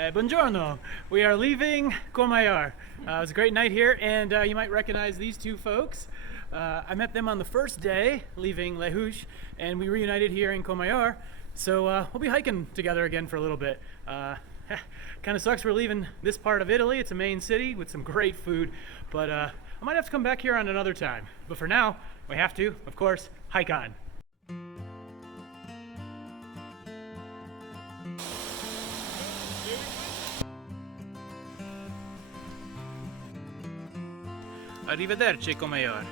Buongiorno. We are leaving Courmayeur. It was a great night here, and you might recognize these two folks. I met them on the first day leaving Les Houches, and we reunited here in Courmayeur. So we'll be hiking together again for a little bit. Kind of sucks we're leaving this part of Italy. It's a main city with some great food, but I might have to come back here on another time. But for now, we have to, of course, hike on. Arrivederci, Courmayeur.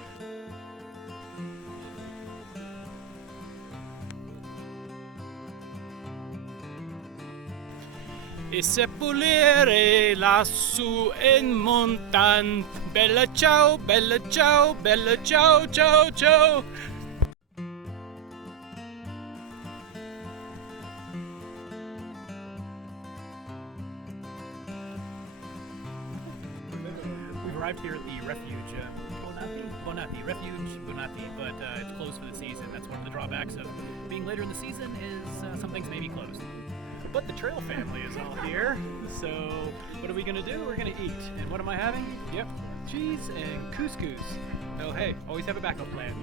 E seppellire lassù in montagna. Bella ciao, bella ciao, bella ciao, ciao, ciao. We've arrived here at the refuge. Bonatti, Refuge Bonatti, but it's closed for the season. That's one of the drawbacks of being later in the season is some things may be closed. But the trail family is all here, so what are we gonna do? We're gonna eat. And what am I having? Yep, cheese and couscous. Oh hey, always have a backup plan.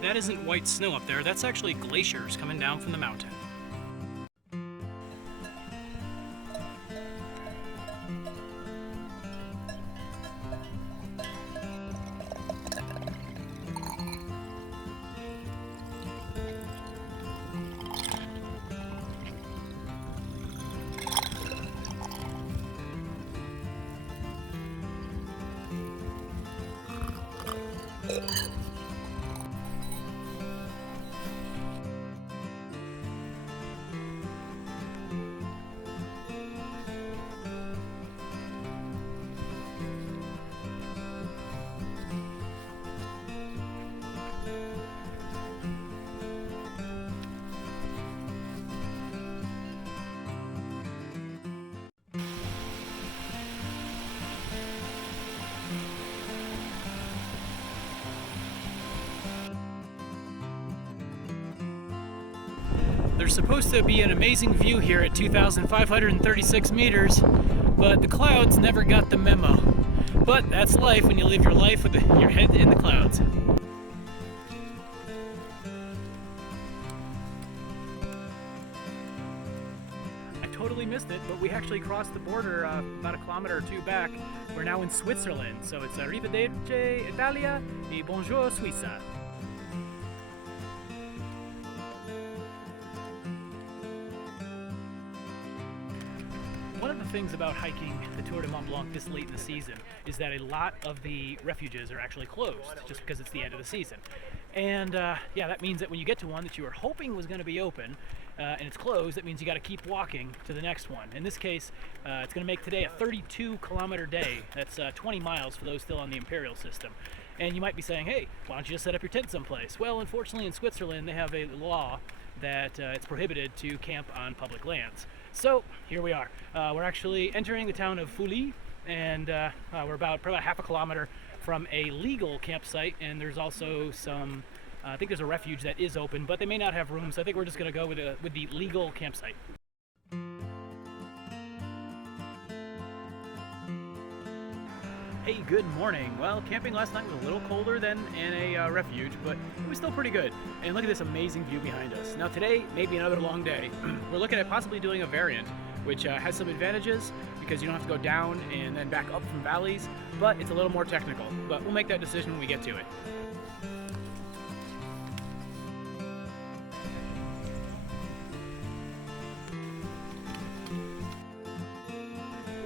That isn't white snow up there, that's actually glaciers coming down from the mountain. There's supposed to be an amazing view here at 2,536 meters, but the clouds never got the memo. But that's life when you live your life with your head in the clouds. I totally missed it, but we actually crossed the border about a kilometer or two back. We're now in Switzerland, so it's Arrivederci Italia e Bonjour Suisse. One of the things about hiking the Tour de Mont Blanc this late in the season is that a lot of the refuges are actually closed just because it's the end of the season. And yeah, that means that when you get to one that you were hoping was going to be open and it's closed, that means you got to keep walking to the next one. In this case, it's going to make today a 32-kilometer day. That's 20 miles for those still on the imperial system. And you might be saying, hey, why don't you just set up your tent someplace? Well, unfortunately in Switzerland they have a law that it's prohibited to camp on public lands. So here we are. We're actually entering the town of Fully, and we're about probably half a kilometer from a legal campsite, and there's also some, I think there's a refuge that is open, but they may not have room, so I think we're just going to go with the legal campsite. Hey, good morning. Well, camping last night was a little colder than in a refuge, but it was still pretty good. And look at this amazing view behind us. Now today, maybe another long day. We're looking at possibly doing a variant, which has some advantages because you don't have to go down and then back up from valleys, but it's a little more technical. But we'll make that decision when we get to it.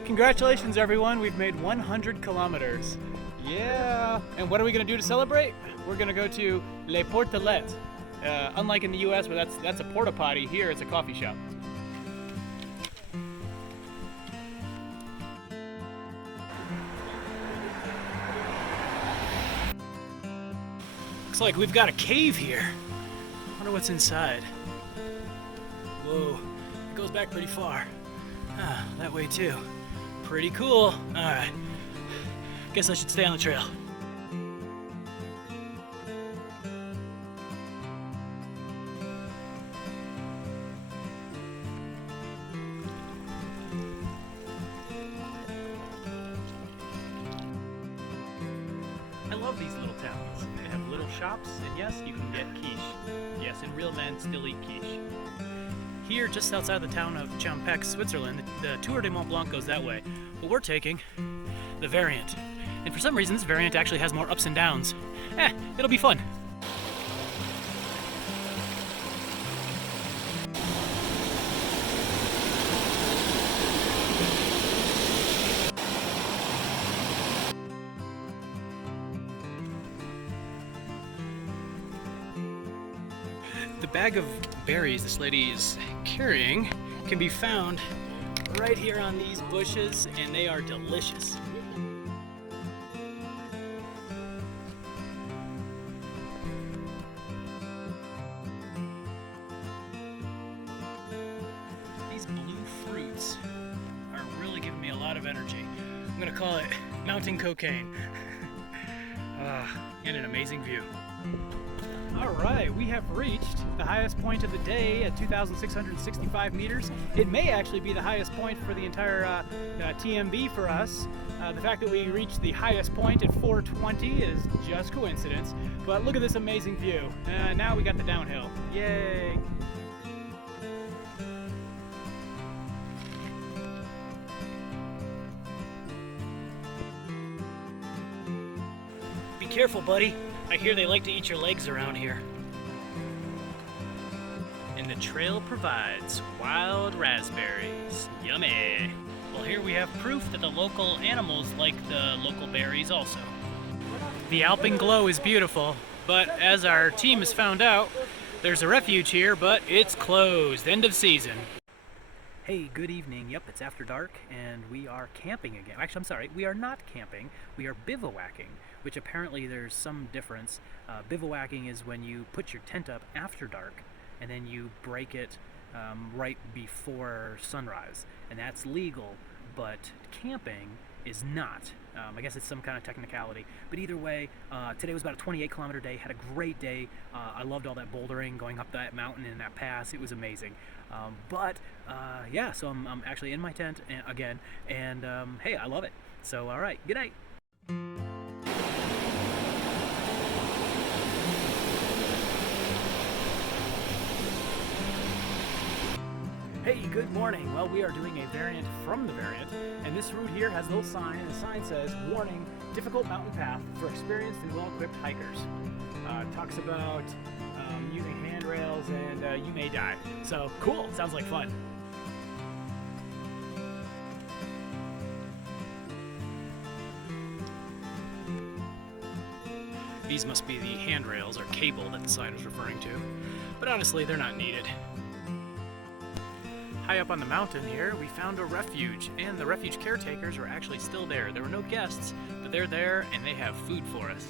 Congratulations everyone, we've made 100 kilometers. Yeah! And what are we going to do to celebrate? We're going to go to Les Portelettes. Unlike in the US where that's a porta potty, here it's a coffee shop. Looks like we've got a cave here. I wonder what's inside. Whoa, it goes back pretty far. Ah, that way too. Pretty cool. Alright. Guess I should stay on the trail. I love these little towns. They have little shops, and yes, you can get quiche. Yes, and real men still eat quiche. Here, just outside the town of Champec, Switzerland, the Tour de Mont Blanc goes that way. But we're taking the variant. And for some reason, this variant actually has more ups and downs. It'll be fun. The bag of berries this lady is carrying can be found right here on these bushes, and they are delicious. These blue fruits are really giving me a lot of energy. I'm gonna call it mountain cocaine. And an amazing view. Alright, we have reached the highest point of the day at 2,665 meters. It may actually be the highest point for the entire TMB for us. The fact that we reached the highest point at 420 is just coincidence, but look at this amazing view. Now we got the downhill. Yay! Be careful, buddy. I hear they like to eat your legs around here. And the trail provides wild raspberries. Yummy! Well, here we have proof that the local animals like the local berries also. The alpenglow is beautiful, but as our team has found out, there's a refuge here, but it's closed. End of season. Hey, good evening. Yep, it's after dark, and we are camping again. Actually, I'm sorry, we are not camping. We are bivouacking, which apparently there's some difference. Bivouacking is when you put your tent up after dark, and then you break it right before sunrise, and that's legal, but camping is not. I guess it's some kind of technicality, but either way, today was about a 28-kilometer day. Had a great day. I loved all that bouldering, going up that mountain and that pass. It was amazing. Yeah, so I'm actually in my tent again, and hey, I love it. So all right, good night. Hey, good morning. Well, we are doing a variant from the variant, and this route here has a little sign, and the sign says, warning, difficult mountain path for experienced and well-equipped hikers. It talks about using handrails and you may die. So, cool, sounds like fun. These must be the handrails or cable that the sign was referring to, but honestly, they're not needed. High up on the mountain here, we found a refuge, and the refuge caretakers are actually still there. There were no guests, but they're there, and they have food for us.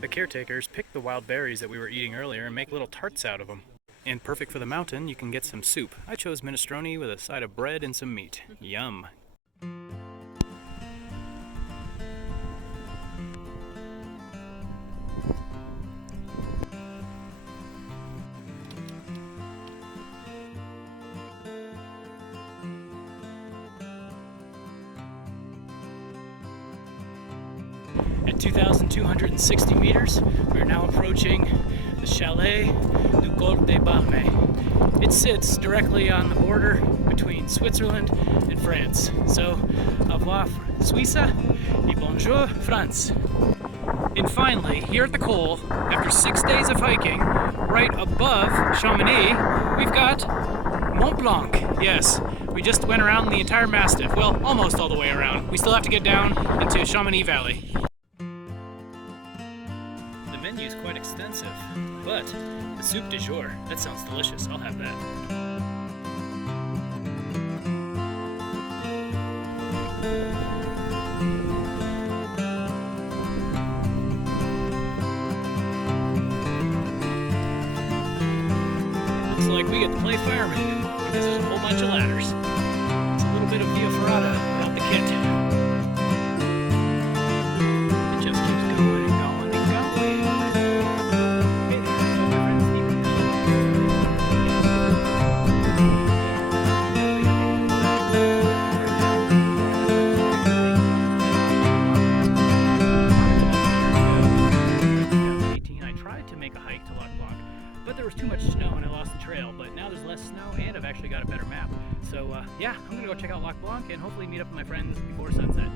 The caretakers picked the wild berries that we were eating earlier and make little tarts out of them. And perfect for the mountain, you can get some soup. I chose minestrone with a side of bread and some meat. Yum! At 2,260 meters, we are now approaching the Chalet du Col des Balmes. It sits directly on the border between Switzerland and France. So, au revoir Suisse et bonjour France. And finally, here at the col, after 6 days of hiking, right above Chamonix, we've got Mont Blanc. Yes, we just went around the entire massif. Well, almost all the way around. We still have to get down into Chamonix Valley. The menu is quite extensive, but the soup du jour, that sounds delicious. I'll have that. Looks like we get to play fireman because there's a whole bunch of ladders. It's a little bit of via ferrata without the kit. hopefully meet up with my friends before sunset.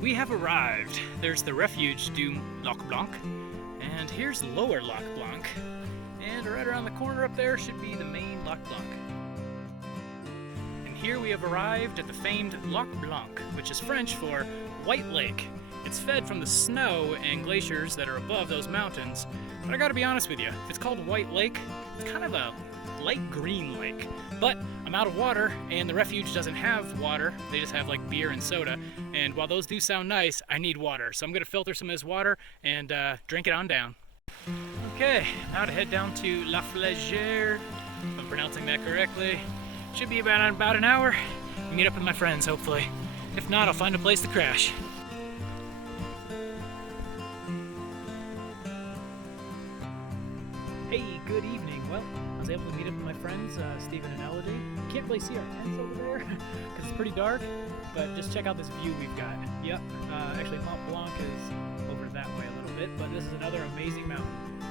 We have arrived. There's the refuge du Mont Blanc, and here's Lower Lac Blanc, and right around the corner up there should be the main Lac Blanc. And here we have arrived at the famed Lac Blanc, which is French for White Lake. It's fed from the snow and glaciers that are above those mountains, but I gotta be honest with you, if it's called White Lake, it's kind of a light green lake. But I'm out of water, and the refuge doesn't have water. They just have like beer and soda. And while those do sound nice, I need water. So I'm gonna filter some of this water and drink it on down. Okay, now to head down to La Flégère, if I'm pronouncing that correctly. Should be about an hour. Meet up with my friends, hopefully. If not, I'll find a place to crash. Hey, good evening. Well, I was able to meet up with my friends, Stephen and Elodie. Can't really see our tents over there because it's pretty dark, but just check out this view we've got. Yep, actually Mont Blanc is over that way a little bit, but this is another amazing mountain.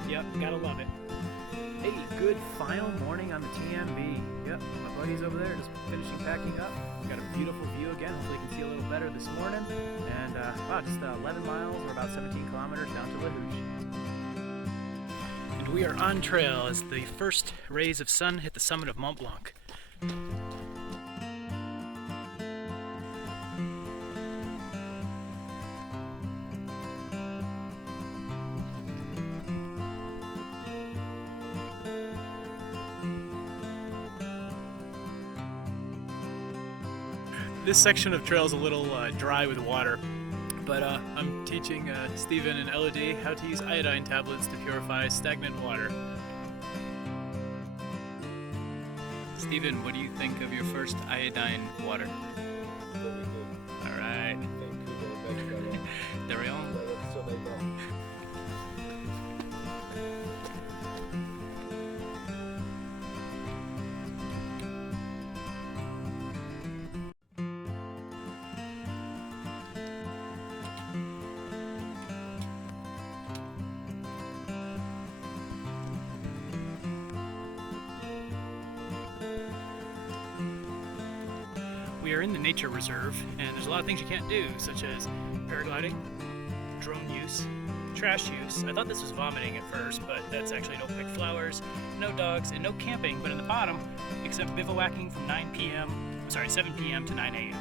Yep, gotta love it. Hey, good final morning on the TMB. Yep, my buddy's over there just finishing packing up. Got a beautiful view again. Hopefully you can see a little better this morning. And wow, just 11 miles or about 17 kilometers down to Houches. And we are on trail as the first rays of sun hit the summit of Mont Blanc. This section of trail is a little dry with water, but I'm teaching Stephen and Elodie how to use iodine tablets to purify stagnant water. Stephen, what do you think of your first iodine water? Very good. All right. Thank you very much. There we are. We are in the nature reserve, and there's a lot of things you can't do, such as paragliding, drone use, trash use. I thought this was vomiting at first, but that's actually no pick flowers, no dogs, and no camping, but in the bottom, except bivouacking from 7 p.m. to 9 a.m.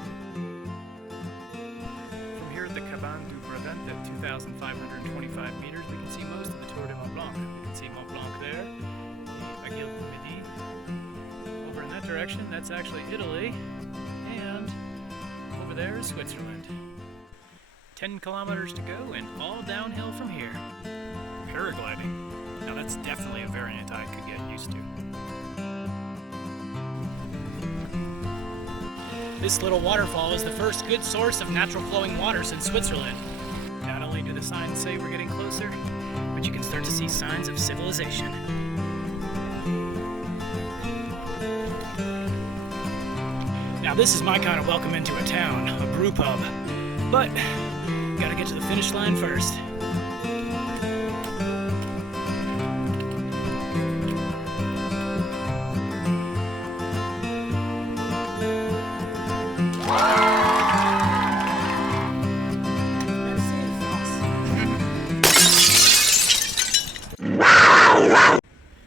From here at the Cabane du Brevent at 2,525 meters, we can see most of the Tour de Mont Blanc. We can see Mont Blanc there, the Aiguille du Midi. Over in that direction, that's actually Italy. And over there is Switzerland. 10 kilometers to go and all downhill from here. Paragliding. Now that's definitely a variant I could get used to. This little waterfall is the first good source of natural flowing water since Switzerland. Not only do the signs say we're getting closer, but you can start to see signs of civilization. Now this is my kind of welcome into a town, a brew pub. But, gotta get to the finish line first.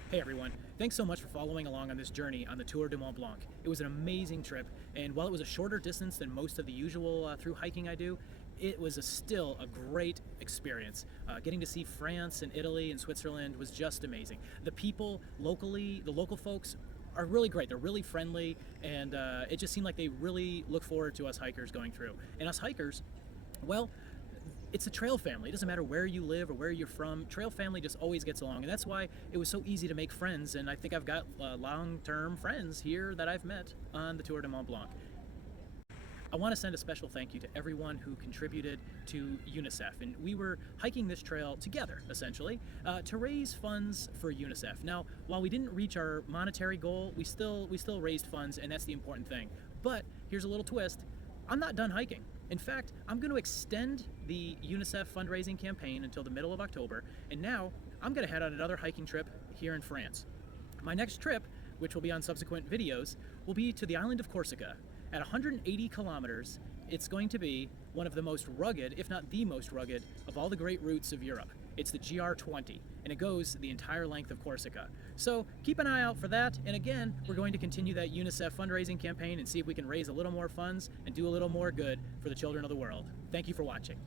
Hey everyone, thanks so much for following along on this journey on the Tour de Mont Blanc. It was an amazing trip, and while it was a shorter distance than most of the usual through hiking I do, it was still a great experience. Getting to see France and Italy and Switzerland was just amazing. The people locally, the local folks are really great. They're really friendly, and it just seemed like they really look forward to us hikers going through. And us hikers, well, it's a trail family. It doesn't matter where you live or where you're from. Trail family just always gets along, and that's why it was so easy to make friends. And I think I've got long-term friends here that I've met on the Tour de Mont Blanc. I want to send a special thank you to everyone who contributed to UNICEF, and we were hiking this trail together, essentially, to raise funds for UNICEF. Now, while we didn't reach our monetary goal, we still raised funds, and that's the important thing. But here's a little twist: I'm not done hiking. In fact, I'm going to extend the UNICEF fundraising campaign until the middle of October, and now I'm going to head on another hiking trip here in France. My next trip, which will be on subsequent videos, will be to the island of Corsica. At 180 kilometers, it's going to be one of the most rugged, if not the most rugged, of all the great routes of Europe. It's the GR20, and it goes the entire length of Corsica. So keep an eye out for that, and again, we're going to continue that UNICEF fundraising campaign and see if we can raise a little more funds and do a little more good for the children of the world. Thank you for watching.